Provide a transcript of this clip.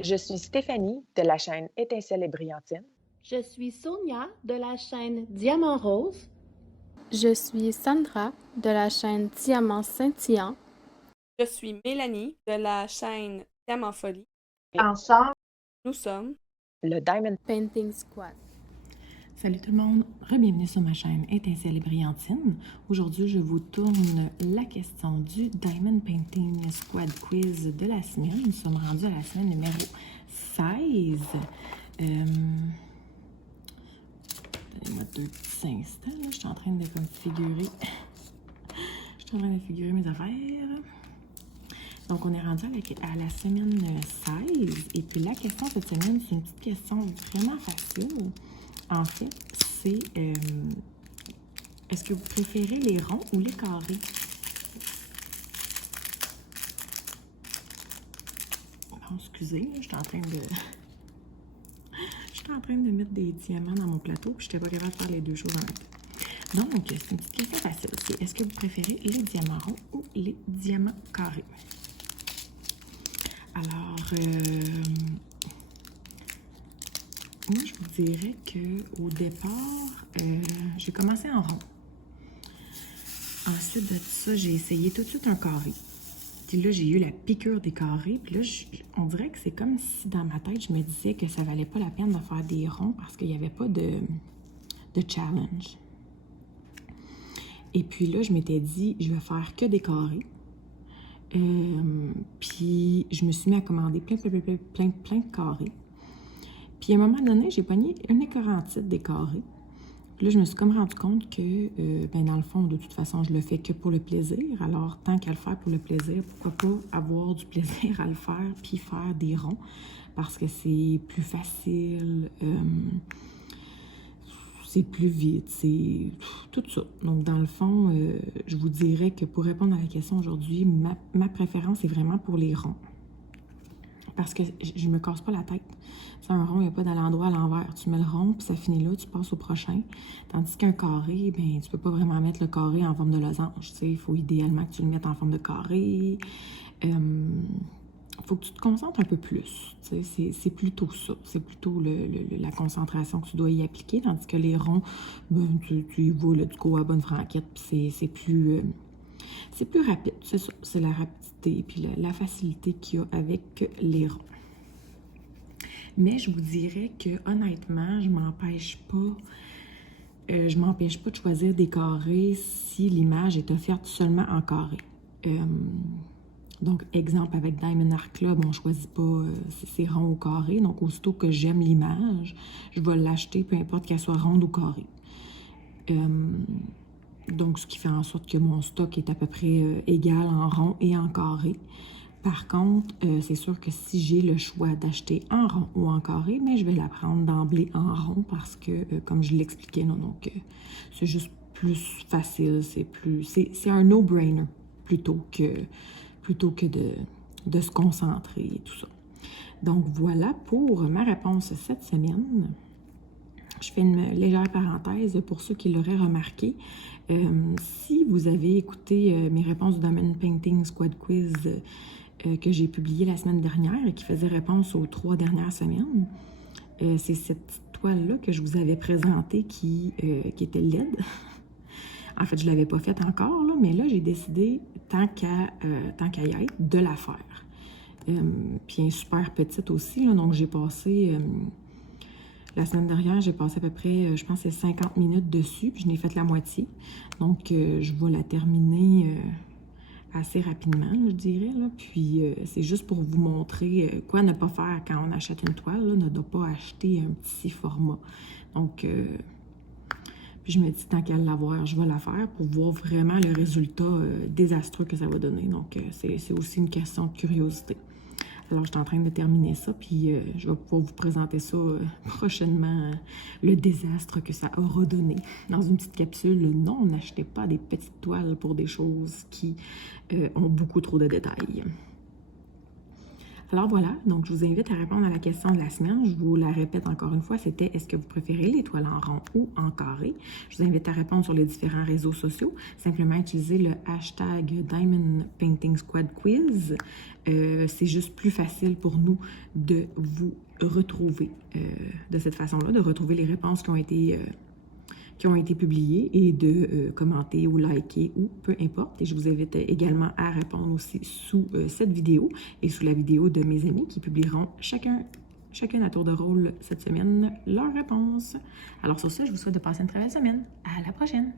Je suis Stéphanie de la chaîne Étincelle et Brillantine. Je suis Sonia de la chaîne Diamant Rose. Je suis Sandra de la chaîne Diamant Scintillant. Je suis Mélanie de la chaîne Diamant Folie. Et Ensemble, Nous sommes le Diamond Painting Squad. Salut tout le monde, bienvenue sur ma chaîne Étincelle et Brillantine. Aujourd'hui, je vous tourne la question du Diamond Painting Squad Quiz de la semaine. Nous sommes rendus à la semaine numéro 16. Donnez-moi deux petits instants, là. Je suis en train de comme figurer. Je suis en train de figurer mes affaires. Donc, on est rendu à la semaine 16. Et puis, la question cette semaine, c'est une petite question vraiment facile. En fait, c'est est-ce que vous préférez les ronds ou les carrés? Bon, excusez, je suis en train de. Je suis en train de mettre des diamants dans mon plateau, puis je n'étais pas capable de faire les deux choses en même temps. Donc, c'est une petite question facile. C'est est-ce que vous préférez les diamants ronds ou les diamants carrés? Alors, moi, je vous dirais qu'au départ, j'ai commencé en rond. Ensuite de ça, j'ai essayé tout de suite un carré. Puis là, j'ai eu la piqûre des carrés. Puis là, on dirait que c'est comme si dans ma tête, je me disais que ça valait pas la peine de faire des ronds parce qu'il n'y avait pas de challenge. Et puis là, je m'étais dit, je vais faire que des carrés. Puis je me suis mis à commander plein de carrés. Puis à un moment donné, j'ai pogné une écœurantite des carrés. Puis là, je me suis comme rendu compte que, dans le fond, de toute façon, je le fais que pour le plaisir. Alors, tant qu'à le faire pour le plaisir, pourquoi pas avoir du plaisir à le faire puis faire des ronds? Parce que c'est plus facile, c'est plus vite, c'est tout ça. Donc, dans le fond, je vous dirais que pour répondre à la question aujourd'hui, ma préférence est vraiment pour les ronds. Parce que je me casse pas la tête. C'est un rond, il n'y a pas d'aller l'endroit à l'envers. Tu mets le rond, puis ça finit là, tu passes au prochain. Tandis qu'un carré, ben tu peux pas vraiment mettre le carré en forme de losange. Il faut idéalement que tu le mettes en forme de carré. Faut que tu te concentres un peu plus. C'est plutôt ça. C'est plutôt la concentration que tu dois y appliquer. Tandis que les ronds, ben, tu y vas là, du coup à bonne franquette, puis c'est plus... c'est plus rapide, c'est ça. C'est la rapidité et puis la facilité qu'il y a avec les ronds. Mais je vous dirais que honnêtement, je m'empêche pas de choisir des carrés si l'image est offerte seulement en carré. Donc, exemple, avec Diamond Art Club, on ne choisit pas si c'est rond ou carré. Donc, aussitôt que j'aime l'image, je vais l'acheter, peu importe qu'elle soit ronde ou carrée. Donc, ce qui fait en sorte que mon stock est à peu près égal en rond et en carré. Par contre, c'est sûr que si j'ai le choix d'acheter en rond ou en carré, mais je vais la prendre d'emblée en rond parce que, comme je l'expliquais, c'est juste plus facile, c'est un no-brainer plutôt que de se concentrer et tout ça. Donc, voilà pour ma réponse cette semaine. Je fais une légère parenthèse pour ceux qui l'auraient remarqué. Si vous avez écouté mes réponses du Diamond Painting Squad Quiz que j'ai publié la semaine dernière et qui faisait réponse aux 3 dernières semaines, c'est cette toile-là que je vous avais présentée qui était laide. En fait, je ne l'avais pas faite encore, là, mais là, j'ai décidé, tant qu'à y être, de la faire. Puis elle est super petite aussi, là, donc j'ai passé... la semaine dernière, j'ai passé à peu près, je pense, c'est 50 minutes dessus, puis je n'ai fait la moitié. Donc, je vais la terminer assez rapidement, je dirais. Là. Puis, c'est juste pour vous montrer quoi ne pas faire quand on achète une toile. Là, ne doit pas acheter un petit format. Donc, puis je me dis, tant qu'à l'avoir, je vais la faire pour voir vraiment le résultat désastreux que ça va donner. Donc, c'est aussi une question de curiosité. Alors, je suis en train de terminer ça, puis je vais pouvoir vous présenter ça prochainement, le désastre que ça aura donné. Dans une petite capsule, non, n'achetez pas des petites toiles pour des choses qui ont beaucoup trop de détails. Alors voilà, donc je vous invite à répondre à la question de la semaine. Je vous la répète encore une fois, c'était est-ce que vous préférez l'étoile en rond ou en carré? Je vous invite à répondre sur les différents réseaux sociaux. Simplement utiliser le hashtag Diamond Painting Squad Quiz. C'est juste plus facile pour nous de vous retrouver de cette façon-là, de retrouver les réponses qui ont été publiées et de commenter ou liker ou peu importe. Et je vous invite également à répondre aussi sous cette vidéo et sous la vidéo de mes amis qui publieront chacun à tour de rôle cette semaine leurs réponses. Alors sur ça, je vous souhaite de passer une très belle semaine. À la prochaine!